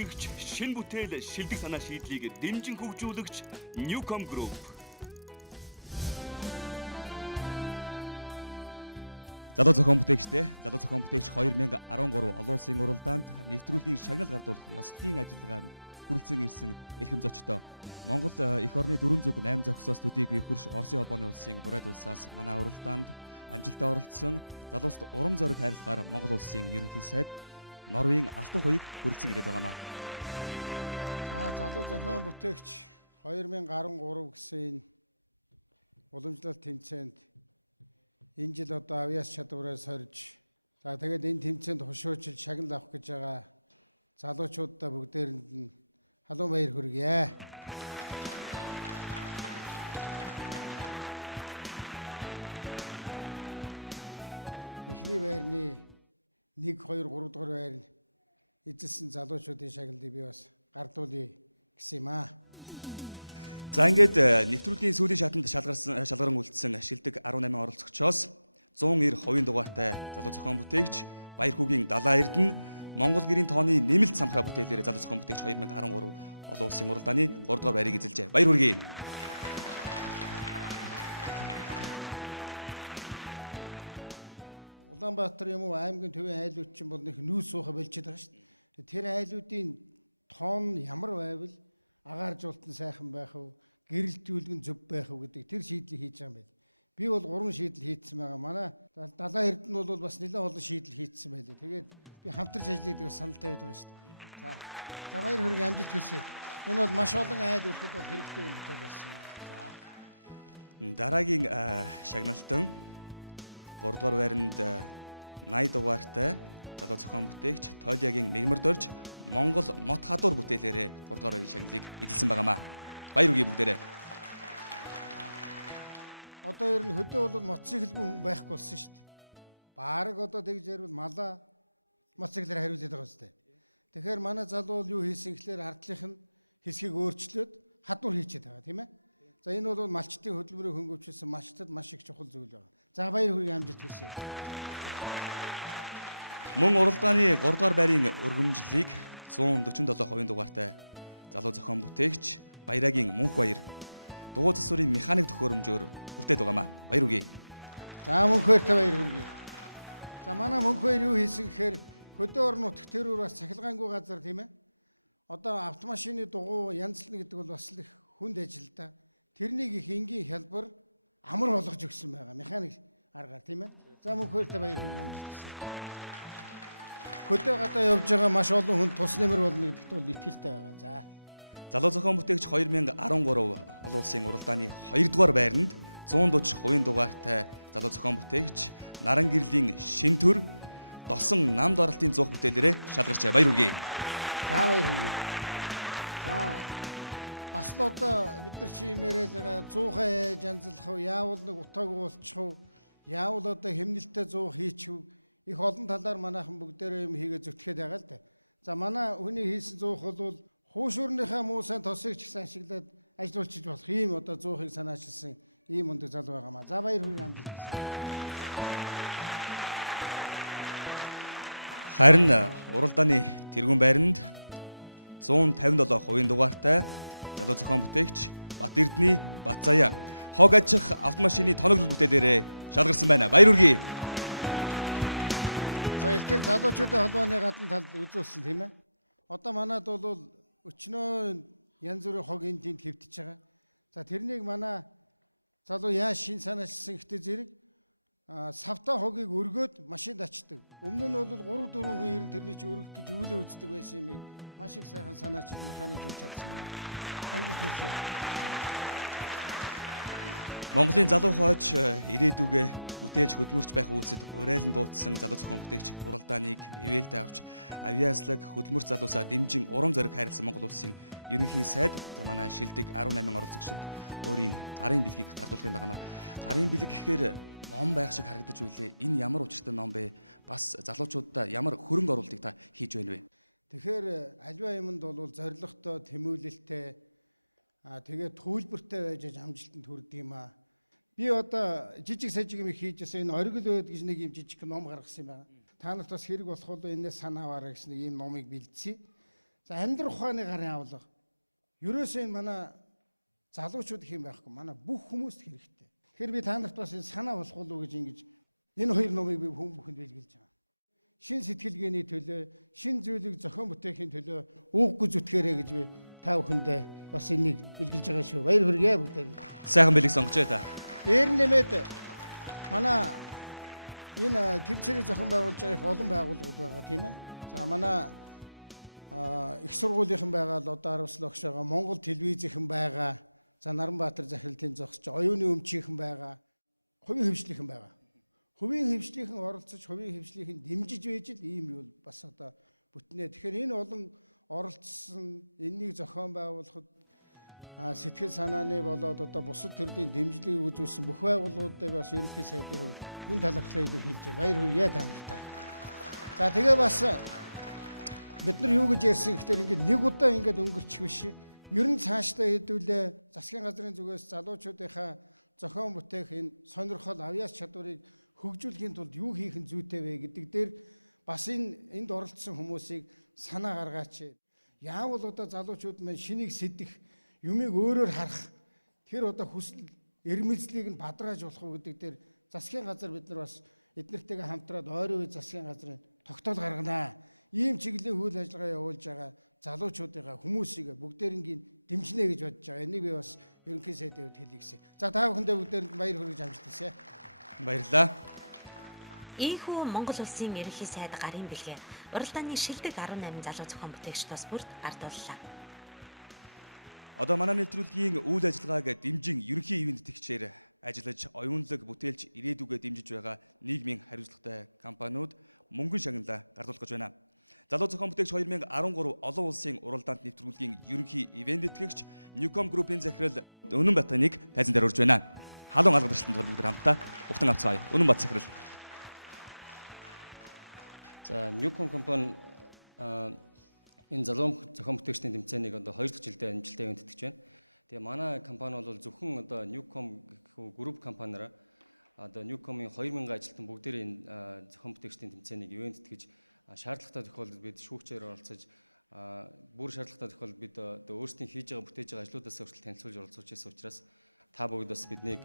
эрхэгч шинэ бүтээл шилдэг санаа шийдлийг дэмжин хөгжүүлэгч Newcom Group. Залуу зохион бүтээгчтэй, залуу зохион бүтээгч 2013 олон улсын уралдаанд нэвтрүүлгийн шагнал гардуулах ёслолын ажиллагаанд хүрэлцэн ирсэн эрхэм зочдоо Монгол эх орны 4 зүг 8 зохисоос төдийгүй хөрш Оросын холбооны улсын бурайд улсаас манай уралдаанд амжилттай оролцсон залуust урам зориг хайрлахаар Монгол улсын ерөнхий сайд Норвегийн алтан хуйг хүрэлцэн ирээд байгаамаа. Залуу зохион бүтээгч 2013 гэсэн уламжлалт тэмцээнд энэ жил одоо авьяас чадвараа сорж тэгээд энэ тэмцээнд хушуучил шагнал авах гэж байгаа залуучуудаа бүгдээрэнд нь халуун баяр хүргье. Эхний байрны 1, 2, 3 дугаар байрны эзэлсэн залуучуудын шагналыг би бас гардуулъя гэсэн юм аа. За ингээд нэвтрүүлгийн сүүлийн шатанд шалгаран үлдсэн шилдэг 18 оролцогчоос 190% дугаартай залуу зохион бүтээгч Баярхүүгийн Далаа Эрдэнэ Монгол гэрийн тооны нэмэлт самхраа бүтээлээр залуу зохион бүтээгч 2013 олон улсын уралдааны 3 дугаар байрыг эзэлжээ. Баяр хүргэе. Улаанбаатар юм уу аймгийн төвийн айлууд чинь бол нэг нүүс сууха болчиход байгаа шүү дээ. Тэр айлуудын тоон ямар байвал агааржуултан сайхан байх уу, гэрэлтүүлгэн зөв байх уу гэдэг тэр шийдлийг хийж байгаа юм байна. Би бол 3 шийдэл хийцсэн байгаа. Манай Далаа Эрдэнэ бол бас нэлээд олон шийдэл хийцсэн байлээ. Тэгээд би хамтарч ажилладаг саналтай байдаг шүү дээ. За баяр хүргэе, амжилт хүсье. Энэ бол маш олон айл өрхөд бол хэрэгтэй юм болсон. За. Дараагийн шагналтан 3 дугаар байранд 80 дугаартай залуу зохион бүтээгч Тойлиагийн мэрмэр дорж Монгол мот хадуур бүтээлээрээ 3 дугаар байрны шагналыг эзэлсэн байгаамаа. Баяр хүргэе бүгдээрээ. Одоо ер нь хөдөө бол мотоциклгүй хүн байхгүй болсон шүү дээ. Баараг одоо тэгж ярил малаа мотоциклээр хариулдаг байгаа зү. Тэгэхээр манай залуу юу хийсэн гэхээр ардлынх нь хэсгийг өөрчлөөд хадуур хийчихэд байгаа тийм ээ. За энэ бол малчтын хөдөлмөрийг хөнгөвчүүлсэн малчтад маш их чухал зүйл байна. За баяр хүргэе, амжилт хүсье. Мөн уралдааны 3 дугаар байрын өргөмжлөлийг 147% дугаартай залуу зохион бүтээгч Баярагийн Мөнх Баяр дугуй засварын механик төхөөрөмжөөр хүртээд байгаамаа. Баяр хүргэе. За Мөнх Баяртай баяр хүргэе. За манай Мөнх Баяр юу хийсэн гэхээр хөдөө орон нутгт тэрүүр бас цахилгаангүй газар тийм ээ. Одоо автомашины дугуй янзлна гэдэг бол бас л их хүнд ажил да. Тэрнийг их энгийн хялбар амар болгож өгсөн байгаа. Механик аргаар тийм ээ. За Мөнх Баяртай баяр хүргэе. Хөдөө гадаа явж байгаа маш олон хүнд тус нэмэр болно гэдэгт бол итгэлтэй байгаа. За. Залуу зохион бүтээгч 2013 олон улсын уралдааны 2 дугаар байранд 140% дугаартай залуу зохион бүтээгч Наран гэрлийн шин төр досон намд оролтын зуух бүтээлээрээ шалгарчээ. Баяр хүргэе. За баяр хүргэе. За бас л одоо бид нар чи юм яриад байгаа зуухаа яаж янзлах вэ? Яавал нэг утааг уулчих уу? Яавал одоо хэмнэлттэй зуух хийчих үү? Их олон талаар манайхан бүгдээрээ юм хийгээ зүтгэхэд байгаа л да. За манай хүний хийсэн зуух бол хуушуурныхаа муу сайн тосыг ч гэсэн ашиглаад ажиллуулчих болох ийм одоо зуухыг санаачилсан ийм өндөр залуу байгаамаа. За баяр хүргэе, амжилт. Харин уралдааны тэргүүн байранд 157% дугаартай залуу зохион бүтээгч Бат Эрдэнэ Батзаяа хог ажих автомашины тоноглол бүтээлээрээ шалгарсан байна. Баяр хүргэе. За элдв залуучуудын холбооны гадна талд үзүүлсэн тийм ээ. Одоо манад бол өчнөө янз бүрийн хог энд тэнд хэвтэж байгаа. За тэрнийг манай залуу яаж шин санаачилсан гэхдээ зэрэг савта хогийг өргөөд машинд ачдаг. Өмнө нь бол 3-4 хүн ер нь тэрний чи өргөх гэж үүлээ үздэг байсан юм. Маш их сайхан санаачил механик хийж чадсан. Амжилт хүсье. Монголын залуу хойч ирээдүгэ бүтээлч хөдөлмөрч байх үйлсэд урайлан дуудсан залуу зохион бүтээгч уралдааныг ивэлдэ авч авьяаслаг хөдөлмөрч залуусаа дэмжин урам зориг хайрласан Монгол улсын ерөнхий сайд манай шилдэг 18 оролцогчид өөрийн гарын бэлгийг гардуулах юм байнамаа. Гарын бэлэг гэхээр ном байх шиг харагдаж байлээ. Энэ ямар учиртай ном бэ? Бас залуучуудаа ямар хөрөнгө оруулалтыг та хийж байна вэ? Тэгэхээр аливаа юмд бол зоригтой, тэмүүлэлтэй тэгээд төвлөртэй байж амжилтанд хүрдэг юм аа. Би одоо жижиг сажиг юм хийж байсан энэ оргил өд гэж нэг юм жижиг ном гаргасан юм байна. Та нарт бас хэрэг болох бол энэс санаа аваарай гэсэн нэг ийм номыг бэлдсэн. За амьдрах ухааны гарын авлага. Ерөөсөө энэ манай залуучууд их юм байхгүй. Манай бүх хүмүүст хэрэгтэй. Тэгэхээр би та нарт бас энэ санаа болгох уу гэж ингэж энэ хоёр номыг би бүхэнд бэлгэлж байгаа. Шин сэтгэлгээний төлөө, шин зүйлийг зохион бүтээхийн төлөө ууггүй зүтгээрэй гэж би та бүхэндээ бас энийг бэлгэлж байгаа шүү. Баяр хүргэе бүгдээр. Сайхан бэлэг сонгож та. Дээр нэмээд манай энэ төвчрийг зохион байгуулж байгаа их олон байгууллагууд байгаа тийм ээ. За манай их сургуулийнхан байгаа л одоо Аравс логш байгаа, Монгол телевизийнхэн байгаа. За Наранбаатар захиралтын зогсч, оюуны өмчийнхэн байгаа. Хувийн хөвчлийнхэн байгаа. Хувийн хөвчлийнхэн оролцож, хувийн хөвчлийнхэн дэмжиж байж л ийм юу бас одоо бүтнэ. Тэгэхээр энэ олон оролцсон, энэнийг зохион байгуулахад сэтгэл санааны болоод одоо бусад төрлийн дэмжлэгийг үзүүлсэн бүх байгууллагуудад бас ерөнхий сайдын хувьд гүн талархлаа илэрхийлж байна. Баяр хүргэе та нартай. За тэгээ бас бид нар юу гэж ярьсан гэхээр ингээд нэг удаа ингээд өнгөрчих биш. Ер нь цаашдаа хэдүүлээ засгийн газрын зүгээс залуучуудынхаа зохион бүтээх энэ сонирхол авьяас чадварыг хөгжүүлэхийн тулд юу хийх нь зүйтэй вэ гэдэг дээр бас энд оролцсон хүмүүсийг санаа гаргаач. Яавал одоо залуучууд маань шинийг сэдэх, юмыг өөрөөр харах тэр одоо хүсэл эрмэлзлийг нь бадрааж болох уу гэдэг дээр засгийн газар бид нар бас эднэртэйгээ хамтраад ойрын үе засгийн газрын тогтоол гарганаа. Ийм чиглэлийн үйл ажиллагаа явуулж байгаа залуучуудынхаа хүмүүсийг бүгдээрингийн дэмжинэ гэж бодож байгаа. Энийг би бас ерөнхий сайдын хувьд хэлье гэсэн. За та бүхэндээ бүгдээрэнд баяр хүргэж амжилттай. Баярлалаа. Ийхүү Монгол улсын ерөнхий сайд гарын бэлгээ уралдааны шилдэг 18 залуу зохион бүтээгч тус бүрт гардууллаа. Одоо манай нэвтрүүлгийн үйл ажиллагааг дэмжин ерөнхий ивент тэтгчээр ажиллаж, оюунлаг бүтээлч ирээдүгээ дэмжиж байгаа нийгмийн хариуцлагатай компаниуд мөнгөн шагналаа гардуулах гэж байна. Залуу зохион бүтээгч 2013 олон улсын уралдаанд нэвтрүүлгийн ерөнхий ивент тэтгч Newcom Group-ийн захирал Үнэн Батаныг тайзан дээр урьж байна. Халуун алгад өршлөнд бүгд хамтдаа угтан авцгаая. Үнэн Бат захирал. За Newcom компани энэ залуу зохион бүтээгчдийн тэмцээнийг одоо 2 дахь жилдээ амжилттай ивент тэтгэж байна. Тэгээ манай компани бол зөвхөн одоо Newcom групп компаниараа одоо Newcom-ийн 2000 ажилтан бүгдээрээ энэ зохион бүтээгчдийн тэмцээнийг ивент тэтгэж шаардлагатай тохиолдолд бид шүүгчээр оролцож бүр шаардлагатай тохиолдолд бид одоо өөрсдийн хийж байгаа бүтээж байгаа ажлуудаас хүртэл танилцуулж оролцож байсан учраас та бүгд бас биднийг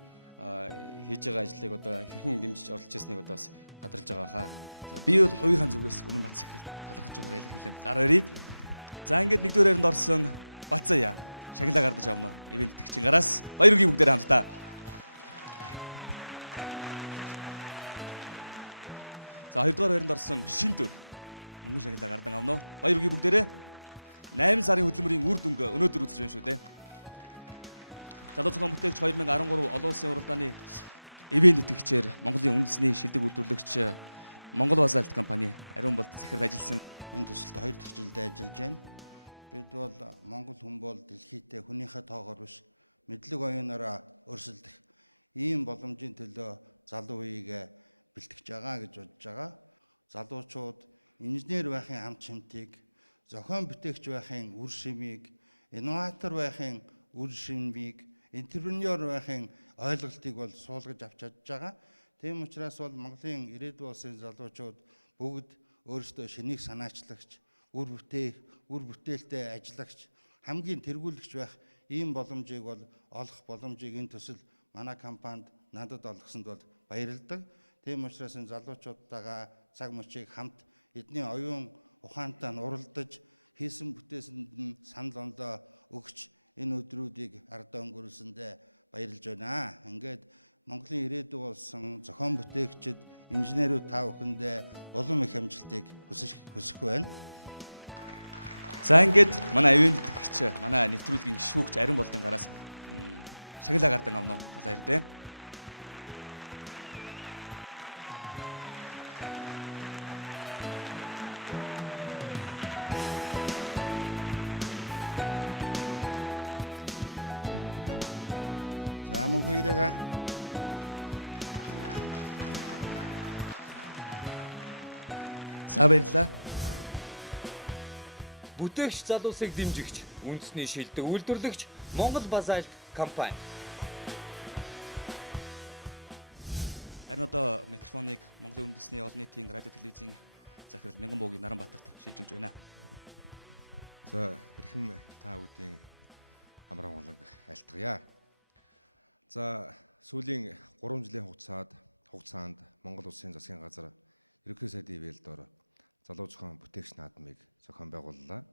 хийж байгаа ажлыг одоо хэрхэн дэмжиж оролцож байсныг одоо бас гадарлаж байгаа хаа. За би бол хоёрын зүгээс Үнэн Бат захирал талархаж байгаа хэлээ. Гар өрий. За ингээд нэгдүгээр хайранд орсон Бацая шагналаа гардаж авна. Ивент тэтгчийн гараас баяр хүргэе бүгдээр хамтдаа. За хоёрдугаар хайранд орсон Шинтөр мөнгөн шагналаа гардан авна. Баяр хүргэе бүгдээрээ. 8 сарын хөдөлмөрийн үр дүнг өнөөдөр үзэж байна шүү дээ. Залуу зохион бүтээгч 2013 олон улсын уралдааны ивент тэтгчээр Монголын үндэсний шилдэг үйлдвэрлэгч Монгол Базальт компани Ариун Болд захирал ажилласан. Энэ төсөлд 2 дахь жилдээ ажиллаж байна. Бид бол Монгол хүн бол дэлхийдээ хүнийхээ тоогоор биш мэдлэг оюунаараа өрсөлдөх ийм боломжийн төлөө залуу үеийг бэлтгэж байгаа гэж бодож байгаа. Залуучууд инженер байхын хамт шимтгийг, зохион бүтээгч байхын үр шимийг, инноватор байхын үр шимийг, энтерпренеур байхын ойлголтыг бол суулгаж авч чадж байгаа. Тийм учраас бол Монголын ирээдүйн улсын залуучууд бүгд өөрсдөө шинийг санаачлагч, үр бүтээлтэй ажиллагч, хамгийн тэргүүлэгч байх ийм боломжийг бол олох боломжийг энэ төсөл манай компанид надад олгосонд бол баярлалдаг. Тийм учраас энэ залуучуудтайгаа цаг мөчийг хамт эдний оюун ухаантай уралдаж хийсэн бүтээсэнд нь санал ондоо өгч энэ өдрүүдийг ардаа өнгөрүүлсэндээ баярлж байна. Ингээд Монголын ирээдүйн болсон зохион бүтээгчид, инженерүүд та бүхэндээ улам их амжилтыг хүсэх байна. За ингээд манай ивент тэтгч, манай нэвтрүүлгийн шүүгч Ариун Болдын гараас шагналаа гардан авна уу? Баяр дээ. За мөнхөө ирэга. За баярлалаа. Бүтээгч залуусыг дэмжигч, үндэсний шилдэг үйлдвэрлэгч Монгол Базальт компани. Харин одоо микрофоныг Монголын үндэсний олон нийтийн радио телевизийн захирал Мянган буугийн Наранбаатарт шилжүүлж байна. За эрхэм та бүдийн хамраа болон айлтгая. За сүүлийн 3 жилийн хугацаанд Монгол Улсын засгийн газар ерөнхий сайдын ивэлдээр залуу зохион бүтээгч наадмыг зохион байгууллаа.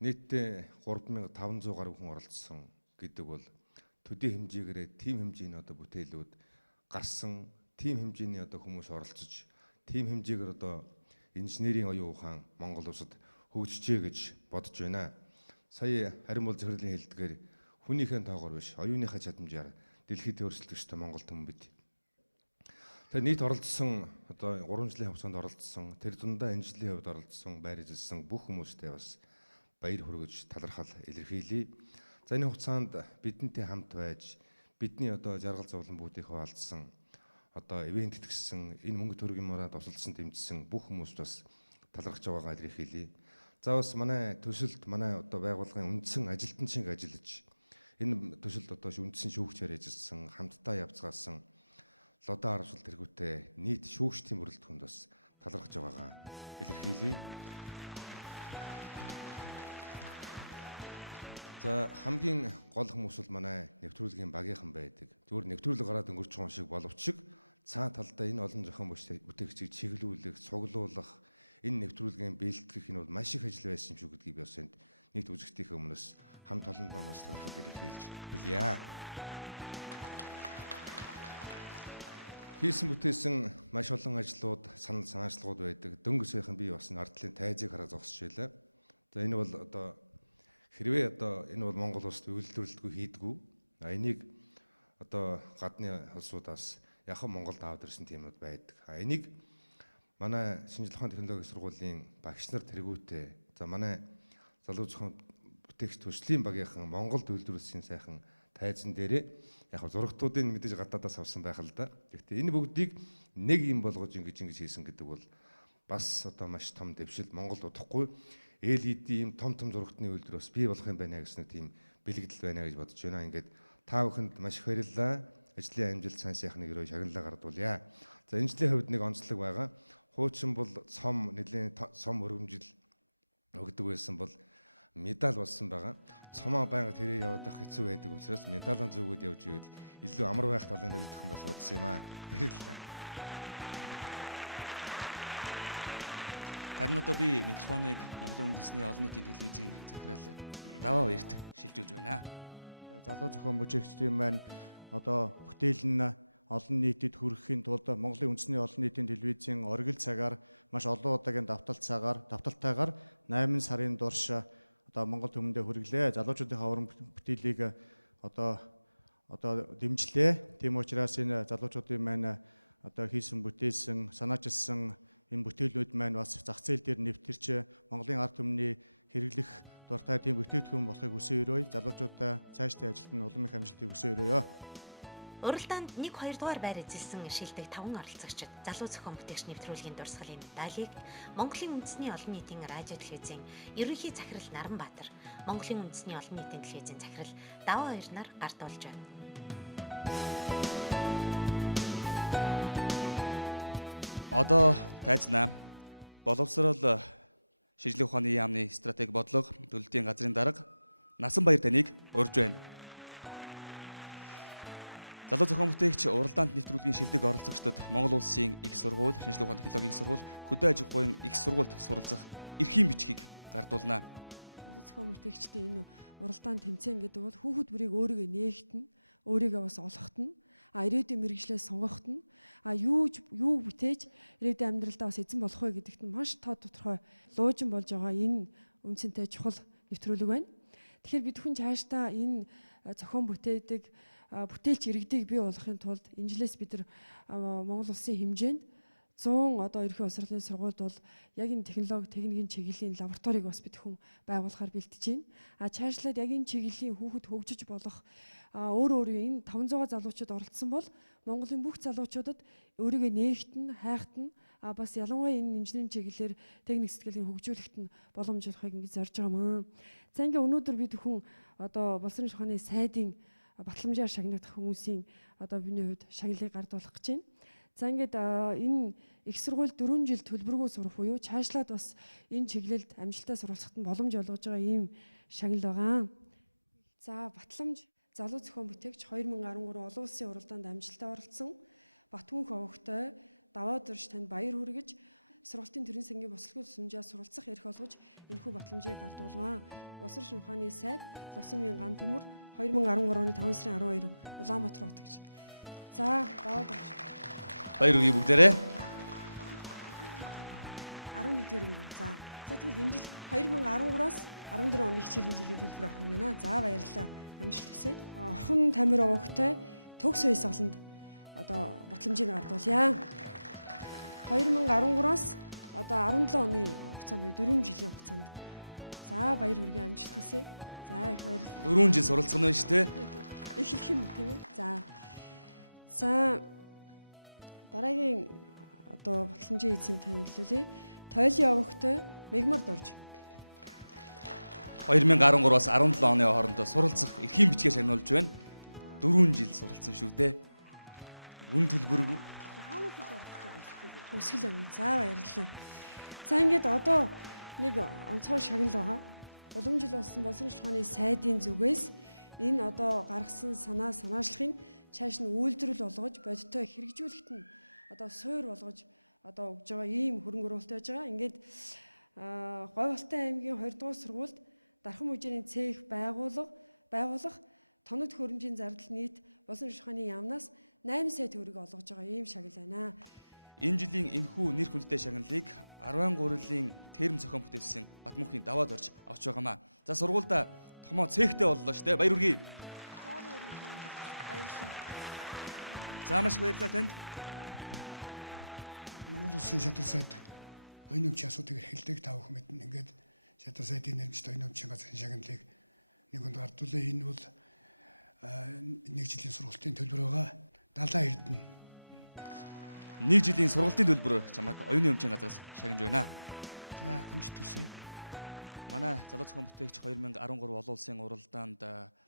Нийтдээ 3500 гаруй хүн оролцсон гэдэг бол төдий хэмжээгээр тим хэмжээний одоо бүтээлүүд гарсан, тим хэмжээний одоо хүмүүс оролцож, тим хэмжээгээр одоо инженерийн оюун ухаан Монгол улсад хөгжижээ гэж бодож байна. Сая харин бол зөвхөн хэлдгээр хүнийхэн тоогоор биш, оюуныхаа чадамжаар дэлхийд өрсөлдөгчтэй Монгол түмэн бид. Тэгээ нийт оролцсон одоо 3 жилийн хугацаанд оролцсон, тэр дундаа энэ жилийн хувьд оролцсон, байр эзэлсэн бүх хүмүүстээ бас баяр хүргэж талархал илэрхийлье. За энэ хугацаанд бидэнтэй хамт байж бидний одоо жаргал зовлон бүгдийг хуваалцсан, одоо ивент тэтгсэн, энэ мөнгө төгрөгийн мураад тусалсан дэмжсэн бүх хүмүүст бас талархаж байгаагаа илэрхийлье. За бас манай төсөлд манай одоо байгууллагын үндсэн ажилтан шиг ажиллаж энэ төсөлд одоо үндсэн шүүгчээр ажилласан, хамтдаа явцгаасан лодоо харамсалт тэргүүтээ нийт шүүгчдийн бүрэлдэхүүнд бас талархаж байгаагаа илэрхийлье. За хамгийн гол хүмүүс бол манай нэвтрүүлгийн багийнхан байдаг. Зүгээр нэвтрүүлэг гараад өнгөрч байгаа шиг боловч цаа талдаа энэ олон зохион бүтээгчийг чиглүүлэх, цуглуулах, энэ нэвтрүүлгийн бэлтгэх энэ бол маш их ажил байсан юм шүү гэдгийг би бас энд нийт үзэгчдийнхээ өмнөөс хамт олондоо бас талархал илэрхийлж хэлье. Хийсэн бүтээсэн маш олон ажлууд, санал санаачлагууд байдаг. Дөнгөж сайхан би бас ардлын тайзыг хараа зогсож байлаа. За энэ бол одоо хэрвээ одоо энэ бол Монгол улсад үйлдвэрлэлгүй хийдгүү. Энийг одоо гадны улсуудаас яхан Монголд аваад ирсэн тиймүүд байдаг. Энийг манай шинжлэх ухааны технологийн сургуулийн багш нар тэргүүтээ за манай залуу зохион бүтээгч төслийн багийнхан Монголд үйлдвэрлэсэн сайхан тайзан дээрээ яг зурагтуудыг мэдээж гадаадаас авсан байх л да. Гэхдээ энэ бүгдийг нэг юм болгож ингэж хийсэн гэдэг бол бас одоо маш том дэвшил. Монголд удахгүй LED ийм том зурагтны үйлдвэрөөс бий болох юм байна гэсэн тийм бэлэгдэл байна гэж бодож байна. Ингээд та бүхэнд маш их баярлалаа. Ажлын амжилт сайн сайхныг өрөө шагналаа гардуулъя. За энэ жилийн хувьд нэг онцлог байгаа. Хуучин бол цом нэлийн цом өргөмжил өгдөг байсан бол медаль болсон байгаа. Цомоо байнга тэрээр яваад байх хэцүү байдаг учраас медалын зүгүүд явж ивэл илүү амар байх талын мэдхэн бас бодсон юм аа. Баярлалаа. Харин одоо би микрофоныг Монголын үндэсний олон нийтийн телевизийн захирал Даваа Баярт шилжүүлж байна. Залуу зохион бүтээгчдийн маань одоо бүтээл нь олон нийтэд хүрэхийн тулд Монголын үндэсний олон нийтийн телевизийн оргил цагаар маш олон удаагийн давталтайгаар 8 сарын турш одоо Монгол түмэндээ хүргэлээ. Залуучуудынхаа уран бүтээлийг одоо дэмжлээ. Тийм учраас энэ залуучуудын маань одоо хийсэн бүтээсэн, санаачилсан энэ бүтээлүүд маань бас зах зээл дээр нэвтэрч Монголын ард түмний хэрэглэх дуртай тийм бүтээгдэхүүн болохыг хүсэн өрөөе. Залуучуудаа цаашдын ажилд нь улам их амжилтыг хүсэн өрөөе. Уралдаанд 1-2 дугаар байр эзэлсэн шилдэг 5 оролцогчид залуу зохион бүтээгч нэвтрүүлгийн дурсгалын медалийг Монголын үндэсний олон нийтийн радио телевизийн ерөнхий захирал Наранбаатар, Монголын үндэсний олон нийтийн телевизийн захирал Даваа Баяр нар гартуулж байна. Одоо тайзнаа боловсрол шинжлэх ухааны яамны стратеги бодлого төлөвлөлтийн газрын дарга Насанбаяр таныг урьж байна. Залуу зохион бүтээгч уралдаанд нэвтрүүлгийн шилдэг оролцогчдод Монгол Улсын их сургууль, шинжлэх ухааны технологийн их сургууль, хөдөө аж ахуйн их сургуульд суралцах эрхийн бичгийг гардуулна. Залуу зохион бүтээгчдийн энэ уралдаанд тэмцээн гэдэг бол хүүхэд бүрийг өөрийгөө нээгтэн, өөрийгөө бас олгохтон, ирээдүйн мэргэжлээс сонгохтон, юу бүтээж ирээдүйн амьдралдаа бас эзэн болох вэ гэдэгт нь маш тодорхой луужин болж байгаа энэ үнцэнтэй чухал нэвтрүүлэг байна. Тэгэхээр бид хүн цаашдаа энэ зохион бүтээдэг бүтээлч иргэдийг бий болгохын тулд энэ жилээс бид нар Монгол улсын хэмжээнд 100 одоо ерөнхий боловсролын сургуульд бол яг энэ техникийн чиглэлийн лабораторийг бас бид хүн байгуулахаар бэлтэж байна. Цаашлаад яг энэ чиглэлийн хүүхэд хөгжиж болох өөр энэ 500 залуучууд оролцсон бол Монголын бүх залуучуудад өөрийгөө нээгтэн, хайхтан бас ялангуяа энэ инженерийн чиглэлээр техник сэтгэлийг хөгжүүлэхэд нь боломж олохыг ингэж зорж байгаа маа. За ингээ өнөөдөр бид хүн одоо боловсролын ухааны сайдын батламжаар шагнагдах хүмүүсийн одоо биний хувьд шагналыг гардуулах гэж байна. За ингээд энэ их сургууль 4 жил төлбөргүй сурах буюу цаашлаад бас энэ чиглэлд амжилттай суралцахад нь боломж олгож байгаа ийм шагнал байгаа. За Батламж залуу зохион бүтээгч 2013 олон улсын уралдаанд амжилттай оролцсон. Батмөнх овогтой даваа дурж танд баяр хүргэж сургалтын төрийн сангийн бослогын тусламжаар суралцах эрх олгож энэхүү батламжийг гардуулваа. Босор шин ухааны сайд Лусан мянган төмөр 2013 оны 5 сарын 12 Улаанбаатар хот гэж. За даваа дурж Баяр хүргэе бүгдээрээ. 11-р анги. За тэгэхээр энэ жил 2013-аас 14 оны хичээлийн жилийн төлбөр авах юм байна. За баярлалаа. Амжилт хүсье. Орхон Тамир овогтой төгс байс олонд одоо батламжийг гардуулъя. 2013-аас одоо 17 оны хугацаанд 4 жилийн хугацаанд. За баяр хүргэе, амжилт хүсье. За их баярлалаа. 4 жил суралцсан нь шүү дээ. Эхлэх нь тийм ээ. За дараагийн одоо батламжийн эзэмийг танилцуулъя. Тойлын овогтой Мегмар Дорж. 2013-аас 17 оны хооронд суралцах эрхийн бичгээ шагнуулж байна. 4 жил суралцсан шүү дээ. Үн төлбөргүй. Өсгөл юм. За баярлалаа. За ингээд одоо нэг онцгой шагнал байгаа. Улам жил болсон боловсрол ухааны сайдын зүгээс энэ одоо гаргасан санаачлахын цааш нь үйлдвэрлэл болгож бодиттой хэрэгжүүлэхэд нь одоо суур болгож одоо өгж байгаа ийм хөрөнгө оруулалт байж байгаа. Ингээд Говьалтай аймгийн 2 дугаар сургуульд дархан мужийн цех байгуулах тоног хөрөмжийн зардал нийт боловсрол ухааны яамнаас 8 сая төгрөг олгож байгаа ийм шагнал байна. Энэ жилийн энэхүү нэр хүндтэй шагналыг 13-ийн терм зохион бүтээсэн Батмөнхийн даваад орж авч байгаамаа. За сургуульда томоо цехтэй боллоо шүү дээ. Баяр хүргэе. За маш баярлалаа танд. Монгол улсын шадар сайд оюун өмчийн асуудыг эрхэлдэг та бүхэн мэднэ. Ингээд шадар сайдын нэрмжтэй оюун өмчийн газрын шагналыг нэг өнд гардуулаа. Энэ бол нэг жилийн сургалтын төлбөр байгаа. 70 эрдэнэ. Нэг жилийн сургалтын төлбөр чамайг оюуны өмчийн газраас шагнаж байна. За амжилт хүсье. Манай залуу зохион бүтээгч 2013 олон улсын уралдаанд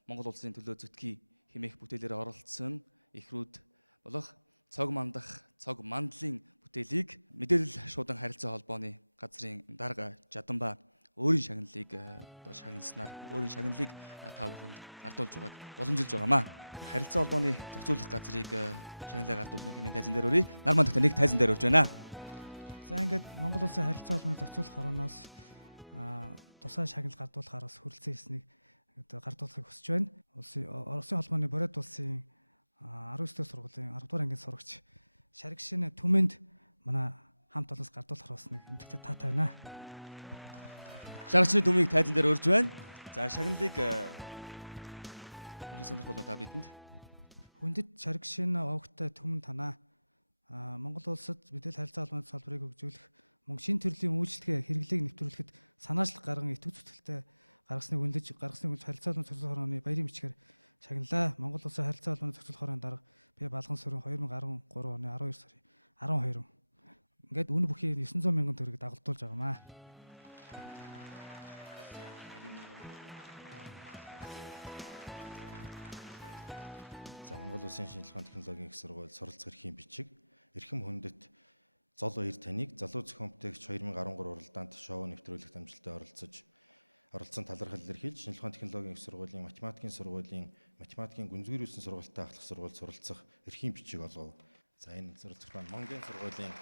Монгол улсын төлөө зүтгий хэмээх бүтээлээр оролцсон эхрүүд болох цог мандлын бүтээлийг мэдээлэл шуудан харилцаа холбооны газрын дарга Жаданба өөрийн шагналыг одоо шагнаснаар өөрийн шагналыг та бүхэнд гардуулж байгааг уламжилж байгаамаа. Харилцаа холбооны зохицуулах газрыг шагналаа гардуулна хэмээн тайзан дээр өрье. Нар мандагт нэг тайзан дээр урьж байна. За ингээд Монгол улсын харилцаа холбооны зохицуулах хорооноос тусгай шагнал гардуулахаар бас хүрэлцэн хийснийг гардуулахыг хүсэж байна. Оросын холбооны Бород улсын 19 дэх сургуулийн 10 дугаар ангийн сурагч Шаргшин Түмэнд манай хамт олонс гардуулахаар бас нэг эмгэгтэй таатай байна. Шаргшны Түмийг тайзан дээр урьж байна. За шагналыг сонирхол удаа бидэнд Хүндэт Шаргшин овогтой Түмэн танаа Монгол улсад мэдээлэл харилцаа холбооны салбарыг хөгжүүлэх мөн шин төрлийн үйлчлэгээ хэрэглээг нэвтрүүлэхэд санаачлах гарган идэвх зүтгэлтэй гаргасныг харилцаа холбооны зохицуулах хорооны баярын бичгээр шагналаа. Монгол улсын харилцаа холбооны зохицуулах хорооны дарга би Балган сүрэн 2013 оны 12 сарын 12 ингээд үн бүхий 900 мянган төгрөг дагалдуулж байгаамаа. За Монгол улсын шинжилгээ ухааны технологийн их сургууль суралцах эрхийн бичиг эрхэм хүндэт Зол Баяр таныг залуу зохион бүтээгч 2013 уралдаанд шоу нэвтрүүлэгт амжилттай оролцсон талархал илэрхийлж шинжилгээ ухааны технологийн их сургуулийн математикийн гүнзгийрүүлсэн сургалтад ахлах сургуульд суралцах эрхийн бичиг олгов. За энэ суралцах маань Монголын сургуулийн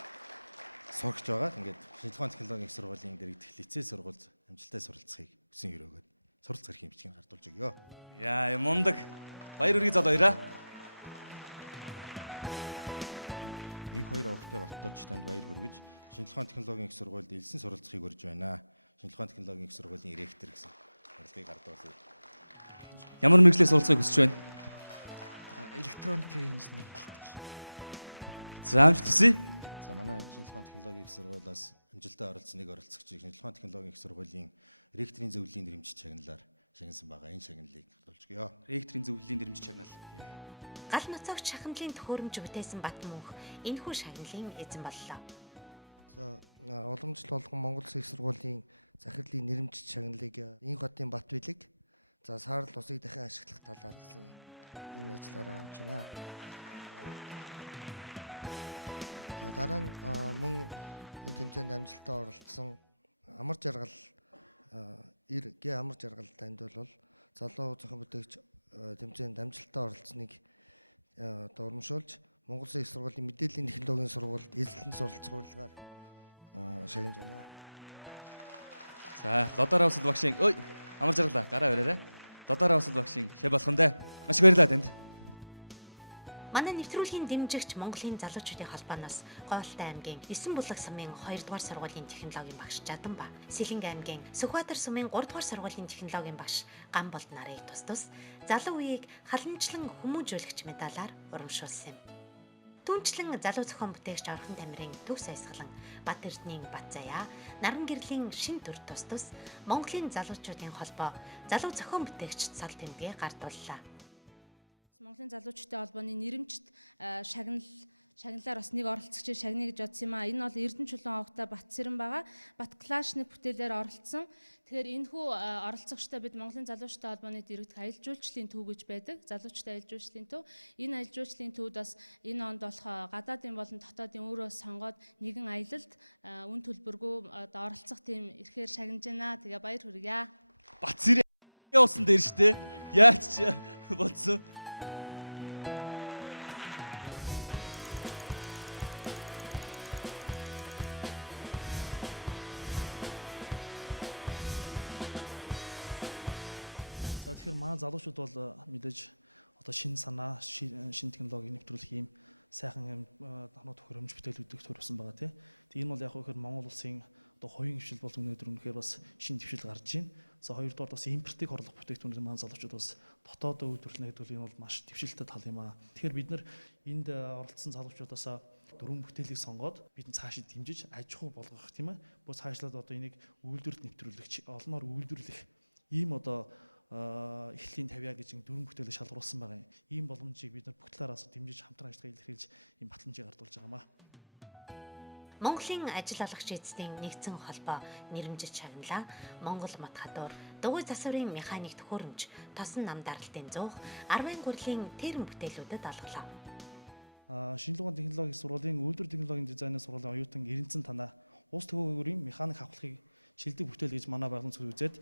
сурагч байгаа. Ингээд шинжилгээ ухааны технологийн их сургуулийн дэргэдэх лицей сургуульд амжилттай суралцахыг хүсэн өрөөгөөд суралцах эрхийн бичгийг гардуулж өгье. Яа, мундаг. Баяр хүргэе залуу хоёраа. Инх хоёр овогтой Баттарч танд баяр хүргэж шинжилгээ ухааны технологийн их сургуульд элсэн суралцахыг урьж байна. Шинжилгээ ухааны технологийн их сургуулийн ректор гэсэн барилгыг гардуулъя. Ямар мэргэжлээ суралцахыг хүсэж байна? Электроникийн инженер. За амжилт хүсье. За манай шинжилгээ ухааны технологийн их сургуулиас амжилттай оролцсон нэг оролцогчийг шинжилгээ ухааны технологийн их сургуулийн ректорийн зөвлөлийн нэрмжит чагналаар шагнасан байгаа. Энэ шагналыг гардуулж өгье. Ректорийн зөвлөлийн нэрмжит чагнал. Гал нуцаагч шахамлын төхөөрөмж бүтээсэн Батмөнх энэхүү шагналын эзэн боллоо. За уламжлалт болгон Монгол улсын их сургуулийн захирлын нэрмжит шагналыг Инх хотын Бат билэг за саарл усыг дахин ашиглах талаар гэсэн энэ ажлаараа авч байна. Дараа нь мөн тэмцээнд амжилттай оролцсон амар жаргал гэ амар жаргал танд бол залуу зохион бүтээгч тэмцээнд амжилттай оролцсныг урамшуулж Монгол Улсын их сургуулийн мэдээллийн технологийн сургуульд эзлэн суралцах урилгаар шагнаж байна. За, Лодороо усад багшийн амар жаргалаа гараа өрөөрэй. Лодороо усад багшийн шав болохондэ. Маш их баярлалаа танд. Манай нэвтрүүлгийн дэмжигч Монголын залуучуудын холбооноос Говьолтой аймгийн 9 булаг сумын 2 дугаар сургуулийн технологийн багш Жаданба, Сэлэнг аймгийн Сүхбаатар сумын 3 дугаар сургуулийн технологийн багш Гамболд нарыг тус залуу үеийг халамжлан хүмүүжүүлэгч медалаар урамшуулсан юм. Түүнчлэн залуу зохион бүтээгч Орхон Тамирын төгс аясгалан, Бат Эрдэнийн Батзаяа, Наран гэрлийн шин төр тус Монголын залуучуудын холбоо залуу зохион бүтээгч цал тэмдгээ гардууллаа. Монголын залуучуудын холбооны нэрэмжт шагналаар бас нэг оролцогч шагныг гэж бодсон юм аа. Энэ бол Эрдэнэ чулуун овогтой Батсэрэн байгаа. Бат Клашны бүтээлээр оролцсон. Тэгэхээр энэхүү оролцогчтой бид Монголын залуучуудын холбооны дэргэдэх аялал жуулчлалын төв гэж байдаг. Залуучуудын аялал жуулчлалын төв. Энэ аялал жуулчлалын төвд бас энэ онд болох гадаадын болон дотоодын өөрөө сонгоод нэгэн аялалд үн төлбөргүй оролцох тийм ирэхээр шагнаж байна. Тэгээ баяр хүргье. Батсэрэн явсан дээр штэ. Яаж ч бодсон. Тэгэхээр манай залуучууд бол мэдээж одоо шинэ санаа, шинэ технологи нэвтрүүлэх юм сайхан юм танууд хөрөмж бүтээлүүдийг төрүүлсэн байгаа тийм. Тэгээ энэ бол яг хөөр Монгол улсын одоо хоёрын хвшил бол өнөөдөр үнэхээр бас шинэ хвшил гарч байна. За хоёрдугаар бас импортыг хорлох бүтээгдэхүүнээр манай залуучууд бас дотоодоо үйлдвэрлэнэ гэдэг энэ бол маш дэвшилтэй тал юм аа. Тэгэхээр бид нар энд оролцсон залуучуудаасаа дөрвөн бүтээлийг сонгоод бид цаашид дэмжиж аж ахуй болгох тийм ээ. Бо цаашлаад одоо энийг үйлдвэрт нэвтрүүлэгч олноор үйлдвэрлэх ийм одоо эхлэлийн тавья гэж дөрвөн бүтээлээ шалгаруулсан байгаа юм. Ийм боломжийг бид нар бүх талаараас дэмжиж хамтран ажиллагаа илэрхийлж ийм батламжийг гардуулж байгаамаа. Монголын ажил олгогч эзэдийн нэгдсэн холбоо нэрэмжит шагналаа Монгол мот хадуур, дугуй засварын механик төхөөрөмж, тосон нам даралтын зуух, 10 гурлийн терм бүтээлүүдэд олголоо. Шинжилгээ технологийн сургуулийн үйлдвэр технологийн дизайны сургуулийн оюутан Эренцэн танаа улс төгөөрийн механик авахлахыг шилдэг бүтээл гэж манай байгууллагын цог үзээд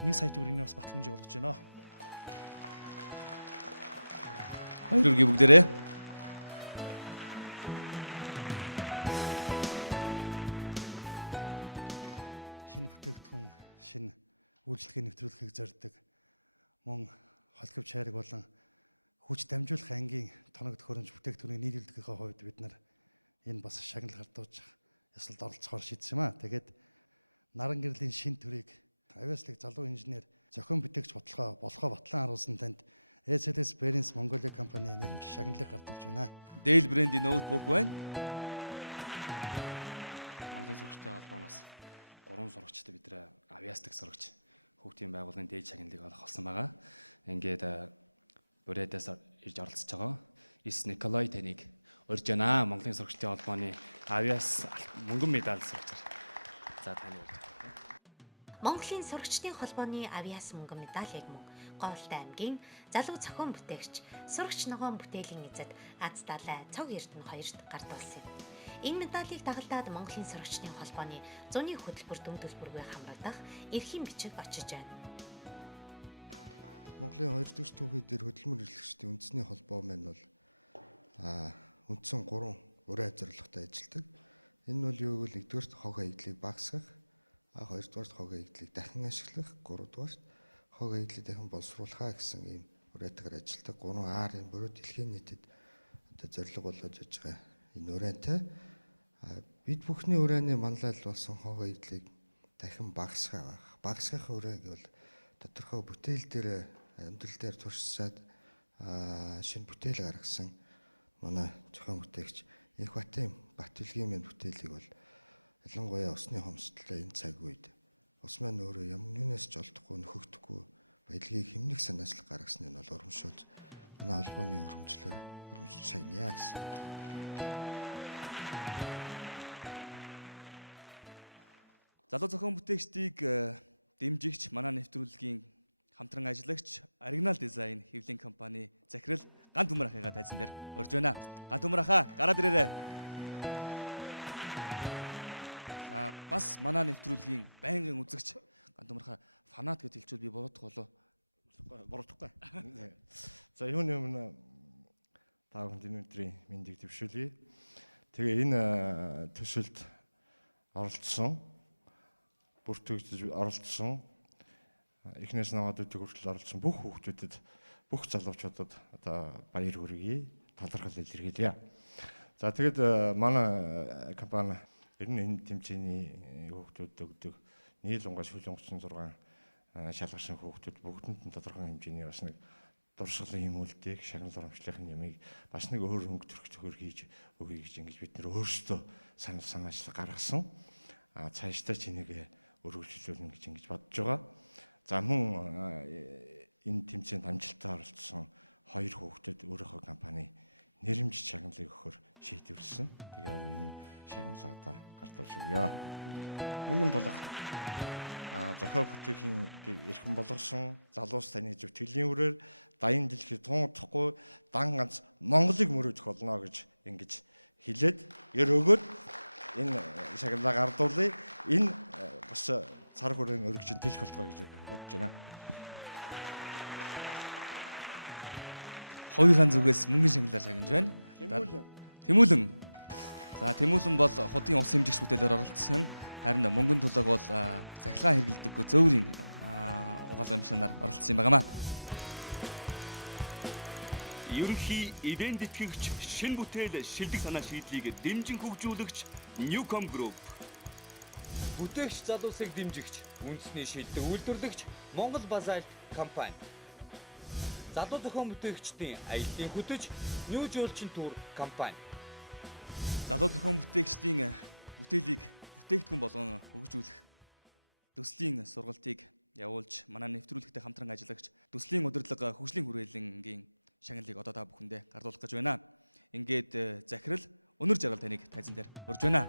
1 сая төгрөгийн бас батламжийг олгож байна. Баяр хүргэе бүгдээрээ. Шинэ бүтээгдэхүүн, шинэ үйлчлэгээ нэвтрүүлэхийг зорддог мөн холхив чайраг болон хүч дамжуулах ангийн тоног төхөөрөмж бүтээгдэхүүнийг нийлүүлэхийнхээ хувьд бид нар энэ бас шагнал гардуулж ёслолд оролцохоор шийдсэн юм аа. Тэгээд наран гэрлийн шинэ төрийг авиаслыг залуу инженер зохион бүтээгч болохоо батлан харуулсан танд SLS Bearings Mongolia компани нэрмж шагналыг гардуулж байна. Dell брендийн ноутбук байна. Монголын сурагчдын холбооноос 3 сурагчтай бид нэ авиастик сурагч хүүхдийн байгууллагын дээд шагналыг олох болсон байгаа. Ингээд Бурэдээс ирж оролцож байгаа. Ис Николай таныг урьж байна. Монголын сурагчдын холбооны авиас мөнгөн медаль сурагч. За таны урьж. Монголын сурагчдын холбооны авиас мөнгөн медалийг мөн Говьолтой аймгийн залуу зохион бүтээгч сурагч ногоон бүтээлийн эзэд Аз далай цог эрдэнэ 2-т гардуулсан. Энэ медалийг дагалдаад Монголын сурагчдын холбооны зуны хөтөлбөр дүн төлбөргүй хамрагдах эрхийн бичиг очиж байна. Монголын 2 дахь түүхий дээр хөдөлмөр эрхлэгчдийн үндэсний холбоо маань бол үндсэн 3 уран зорилготой ажилладаг. Энэ нь бол юу гэвэл 1-р хог хаягдлыг багасгах, 2-р хог хаягдлыг дахин ашиглах, 3-р хог хаягдлыг дахин боловсруулахаа гэсэн ийм уриатгаар ажилладаг. 3 R-ын буюу дэлхийн нийтэд одоо зорилго болгож явж байгаа энэ уриантай бид бүхний ураны манлайл болсон хог хаягдлыг дахин багасгах уран гэвэл тодорхой бүтээл дээр амьдрал дээр туршсаад шинэ бүтээл гаргасан манай зохион бүтээгч Инх Батын Батүлгийн минь бүтээлийг бол ялангуяа усны хомсдолтой энэ цаг үед ус маань өөрөө ямар нэгнээс ч олдохгүй нөхөгдөхгүй баялагийг хэмнэх санаачлаг гаргасан нь бол урамшуулж манай холбооны өргөмжлөөр шагнаа гэсэн. Залуу зохион бүтээгчдийг дэмжигч манай нэвтрүүлгийн хамтран ажиллагч Оригинал дизайн хэвлэлийн компани захирал Гант Төмөр ахыгаа тайзан дээр урьж байна. Гант Төмөр ахаа гараад ирээрэй. бас манай нэвтрүүлгийн байнгын үзэгч гандамарха фанат гэж хэлчихвэл би буруудах болов. Буруудахгүй. За юуны өмнө та бүхэнд энэ өдрийн мэндийг дэвшүүлье. Тэгээ энэ төсөлд оролцсон, бүртгэгдэж оролцсон, эхнээс наваад өдөг хүртэл оролцсон бүх хүүхдүүдэд, бүх залуучуудад одоо баяр хүргэе, талархал илэрхийлье. За тэгэд манай компани ер нь энэ тэмцээний хүүхдүүдэд өгдөг нийлунгай шүлэн 36 шалгашин хүүхдүүд бүгдэнд нь тодорхой хэмжээний бас нэг дурсгалын юм үлдээх, шагнал урамчлалын ямыг бас нэг өөр хөнгө төрөх төхөр хийж өгье гэж ингэж бид нэр өөрсдөө санал санаачлал гаргасан. Цаашдаа ч энийг өргөжлүүлнэ гэж ингэж бодож байгаа. За мөн энэ тэмцээнд амжилттай оролцсон 2 хүүхдэд өөрийнхөө компани нэрмжит шагналыг өгөхөөр шийдвэрлсэн. Тэгээ энэ шагналаа одоо гартуулж өгье. Мөнгөн тулах зохио бүтээхийн эрхэм болгосон залуус таны зүтгэлийн үрээр дайны дэлхий тунгахдахгүй дан ганц Монголыг мөрөөдөх болно гэж ингэж хэлээд ер өгөөд энэ шагналаа гардуулъя. Энэ бас цар хүрээний өргөжин тэлэх болтгоо гэж бодож байна. Ховийнхаа зүгээс мөнгөн шагналаар шагнаж байна. Тэмүүлэн. За Тэмүүлэн бол худын ус хэмжигч бүтээлээр оролцсон. Харин мөнгөн тулаг бол захилгаан хэрэглэдэггүй зөөврийн угаалгын машинаар оролцсон юм байнамаа. Ерөнхий ивент тэтгэгч, шинэ бүтээл шилдэг санаа шийдлийг дэмжин хөгжүүлэгч Newcom Group. Бүтээгч залуусыг дэмжигч, үндэсний шилдэг үйлдвэрлэгч Монгол Базальт компани. Залуу зохион бүтээгчдийн аяллаа хөтөж New Жуулчин тур компани. Залуу зохион бүтээгчдийн бүтээлийг бүтээгдэхүүн болгон хөгжүүлэх төслийн сургалтыг явуулж манай нэвтрүүлэгтэй хамтран ажиллагч төслийн удирдлага хөгжлийн хүрээлэнгийн шагналыг одоо та бүхэндээ гардуулах гэж байна. Ингээд захирал өнөр жаргал таныг тайзан дээр урьж байна.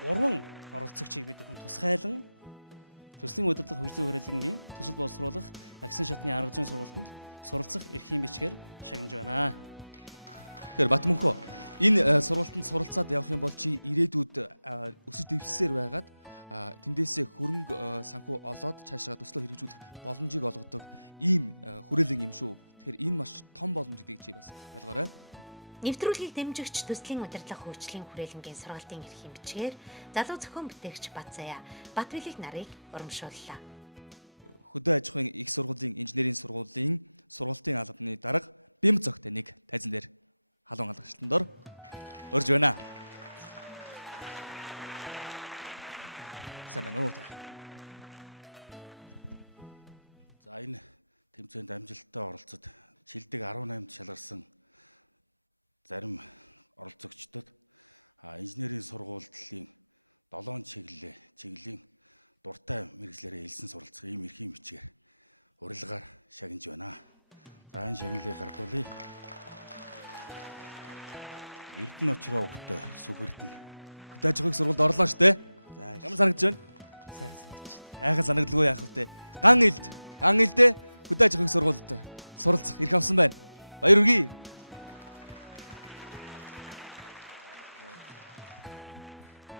Гурван оролцогчийг бид хүн тусгайлан төслийн удирдлага хөгжлийн хүрээлэнгийн төсөл боловсруулах агсан шатны арга зүйн сургалтанд суралцах эрхийн бичгээр шагнаж байна. Тэгэхээр Батмөнхөө энэ сургалтанд суралцаад явах юм бол чи ирээдүйд өсөж дэвшсээр байгаад тэндээсээ хөрөнгө санхүү олоод цаашаа төслөө хэрэгжүүлэх боломжийг олгодог ийм хүрээлэн юм шүү. Тэгэхээр энэ маш том боломж гэдгийг чи бас ойлгоорой. Нэвтрүүлгийг дэмжигч төслийн удирдлага хөгжлийн хүрээлэнгийн сургалтын эрхийн бичгээр залуу зохион бүтээгч Батзаяа Батбилэг нарыг урамшууллаа. Хөдөө аж ахуйн их сургуулийн инженерийн сургуулийн сургалтын албаны дарга Бэм зогт нэг тайзан дээр халуун алгачтан дор урьж байна. Самэнүүд. За энэ тэмцээнд амжилттай оролцоод шилдэг 18-д шалгарсан зарим оролцогчдод инженерийн сургуулийн 7 чиглэлийн дуртай мэргэжлэрээ элсэн суралцах ийм эрхийн бичгээр урилгаар шагнаж байна. За энэ шагналыг гардуулъя. Эрдэнэ очроо өгтөө сүхэрдэн. Хөдөө аж ахуйн сургуульд орлоо штэ. Ямар санагдж байна? Сайхан санагдаж байна. Айхан санагдлгүй яах вэ? Ган илдээ хөдөө аж ахуйн сургуульд суралцах эрх авсан байна. Баяр хүргэе.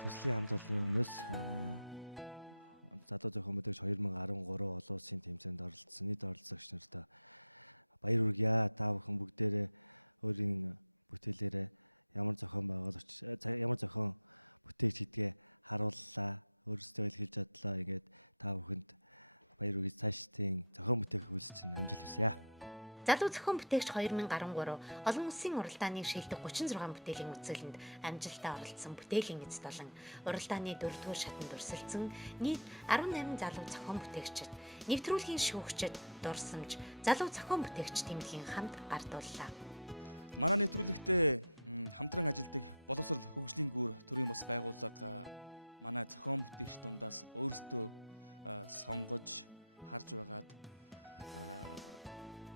Төслийн хамт олонны өмнөөс залуу зохион бүтээгч 2013 олон улсын тэмцээнд оролцсон нийт оролцогч нартай баяр хүргье. Та бүхэн бүгдээрээ өөрийн бүтээлээрээ ямар зохион бүтээгч гэдгээ харууллаа. Өөрсдөө илэрхийлж чадлаа. Ингээд та бүхэнд баяр хүргэж цаашдын зохион бүтээх үйлс чинь амжилт хүсье. Залуу зохион бүтээгч 2013 олон улсын уралдааны шилдэг 36 бүтээлийн үзүүлэлтэнд амжилттай оролцсон бүтээлийн эзэд болон уралдааны 4-р шатанд өрсөлдсөн нийт 18 залуу зохион бүтээгчид нэвтрүүлгийн шүүгчид дурсамж залуу зохион бүтээгч тэмдгийн хамт гардууллаа. Манай нэвтрүүлэгтээ хамтран ажилладаг боловсрол хөгжлийн гүр төрийн бас байгууллага манай зохион бүтээгч дундаас өөрсдөө сонгож харж байгаад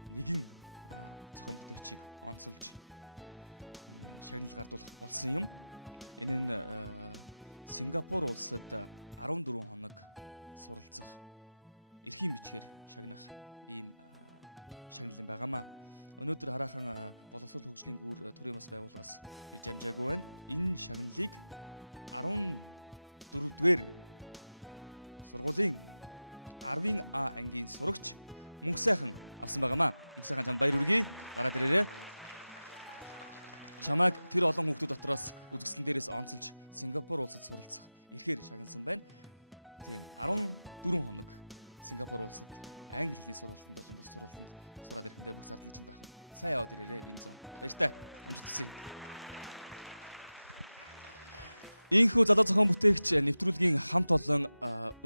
нэгэн зохион бүтээгчийг онцолж шагнал гардуулах болсон юм. Энэ нь Сингапур улсад 14 хоног суралцах эрхийн бичгээр шагнах ийм шагнал юм байгаамаа. өнөөдөр хараахан боловсрол хөгжлийн гүр төрийн бас байгууллагаас ирж амжаагүй байна. Энэ шагналыг 14-р сургуулийн 10-ын А ангийн сурагч Мөнх сайхан авсан байгаамаа. Мөнх сайхан чамд баяр хүргэе. Гараад ирээрэй. Чамайг тэр олон хүүхдүүд дотроос үзэсгэлэн дээрээс онцолж Сингапур улсад суралцах эрхээр шагналсан байна. Тийм 14 хоног Сингапур улсад англи хэлний сургалтанд болон бас сургалтанд сураад ирэхдээ бүх зардал чинь байх. Сайн яваад ирээрэй энэ зам. Баяртай. Амжилт хүсье. Ийхүү залуу зохион бүтээгч нэвтрүүлгийн хамт олон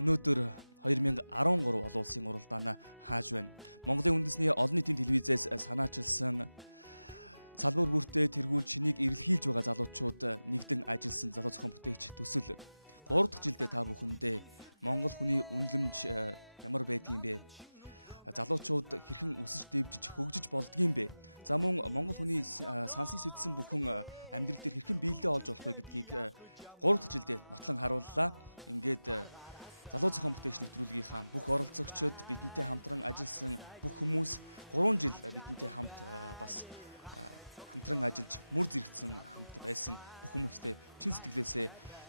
өнөөдөр 2013 олон улсын уралдаанаа хааж байна. Монголын үндэсний олон нийтийн телевизээс санаачилсан салбар бүртээ тэргүүл чинийг эрэлхийлж байгаа залуучууд нэгдэн ажилласан залуу зохион бүтээгч төсөл 3 дахь жилдээ та бүхэндээ Монгол хүний үнэлэмж ямар байдгийм бэ? Залуучууд хэрхэн өсөж дэвжиж хөгжиж болдгийм бэ? За мөн Монгол хүний сансан сэдсэн бүхэн амьдрал дээр хэрхэн биелдээ олж болох вэ гэдгийг 3 дахь жилдээ нотлон харууллаа. Ингээд залуу зохион бүтээгч нэвтрүүлгийнхаа бүх оролцогчид бидэнтэй хамтран ажилласан бүх хүмүүс 3 жил бидэнтэй хамт бас хамтран ажиллаж мөр зэрэгцсэн хамт байсан бүх хүмүүстээ чин сэтгэлээсээ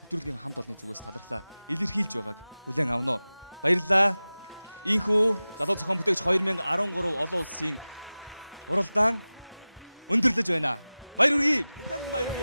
нэвтрүүлгийн хамт олонны зүгээс талархлаа илэрхийлж байгааг хүлээн авна. Баярлалаа. Ийхүү залуу зохион бүтээгч 2013 олон улсын уралдаан өндөрлөж байна. Баяр хүргэе. Баяр хүргэе.